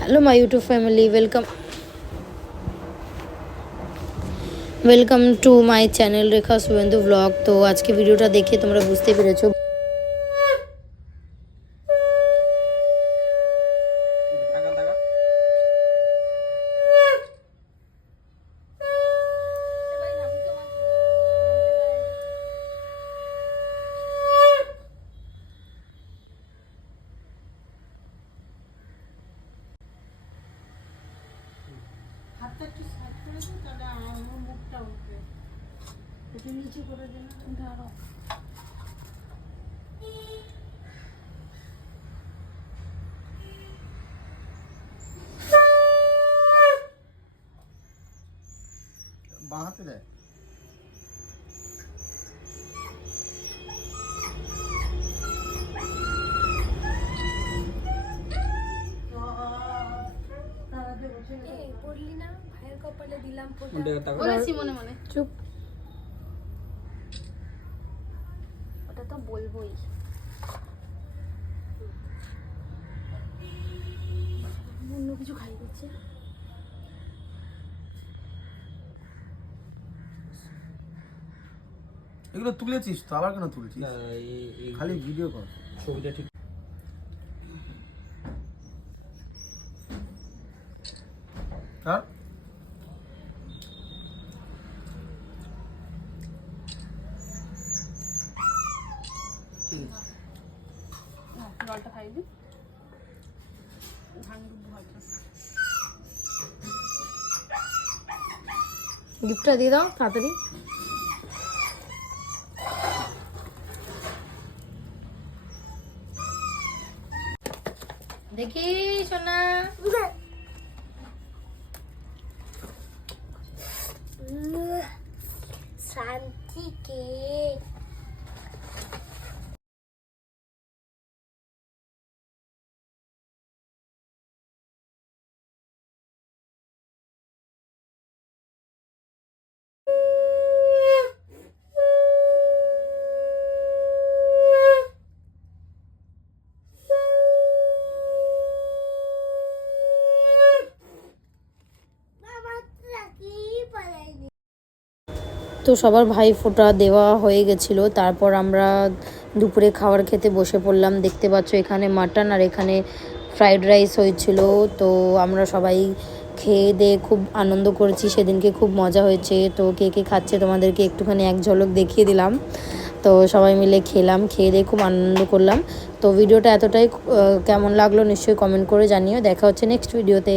Hello my YouTube family, welcome to my channel Rekha Shubhendu vlog. तो आज के भिडियोটা দেখে তোমরা বুঝতে পেরেছো হাতটা একটু সাইড করে দিন, তাহলে আমার মুখটা উঠবে। একটু নিচু করে দিন, ধরো। বাঁ হাতে দেয়। পড়লি না ভাইয়ের কপালে দিলাম বলেছি মনে মনে। চুপ। ওটা তো বলবোই। অন্য কিছু খাই দিচ্ছে। এগুলো তুলেছিস তো, আবার কেন তুলছিস? খালি ভিডিও কর, ছবিটা ঠিক। কার জলটা খাই দি। গিফটটা দিয়ে দাও তাড়াতাড়ি। দেখি সোনা, শান্তি কে তো সবার ভাই ফোঁটা দেওয়া হয়ে গেছিলো। তারপর আমরা দুপুরে খাবার খেতে বসে পড়লাম। দেখতে পাচ্ছ এখানে মাটন আর এখানে ফ্রাইড রাইস হয়েছিল। তো আমরা সবাই খেয়ে দিয়ে খুব আনন্দ করেছি, সেদিনকে খুব মজা হয়েছে। তো কে কে খাচ্ছে তোমাদেরকে একটুখানি এক ঝলক দেখিয়ে দিলাম। তো সবাই মিলে খেলাম, খেয়ে দিয়ে খুব আনন্দ করলাম। তো ভিডিওটা এতটাই কেমন লাগলো নিশ্চয়ই কমেন্ট করে জানিও। দেখা হচ্ছে নেক্সট ভিডিওতে।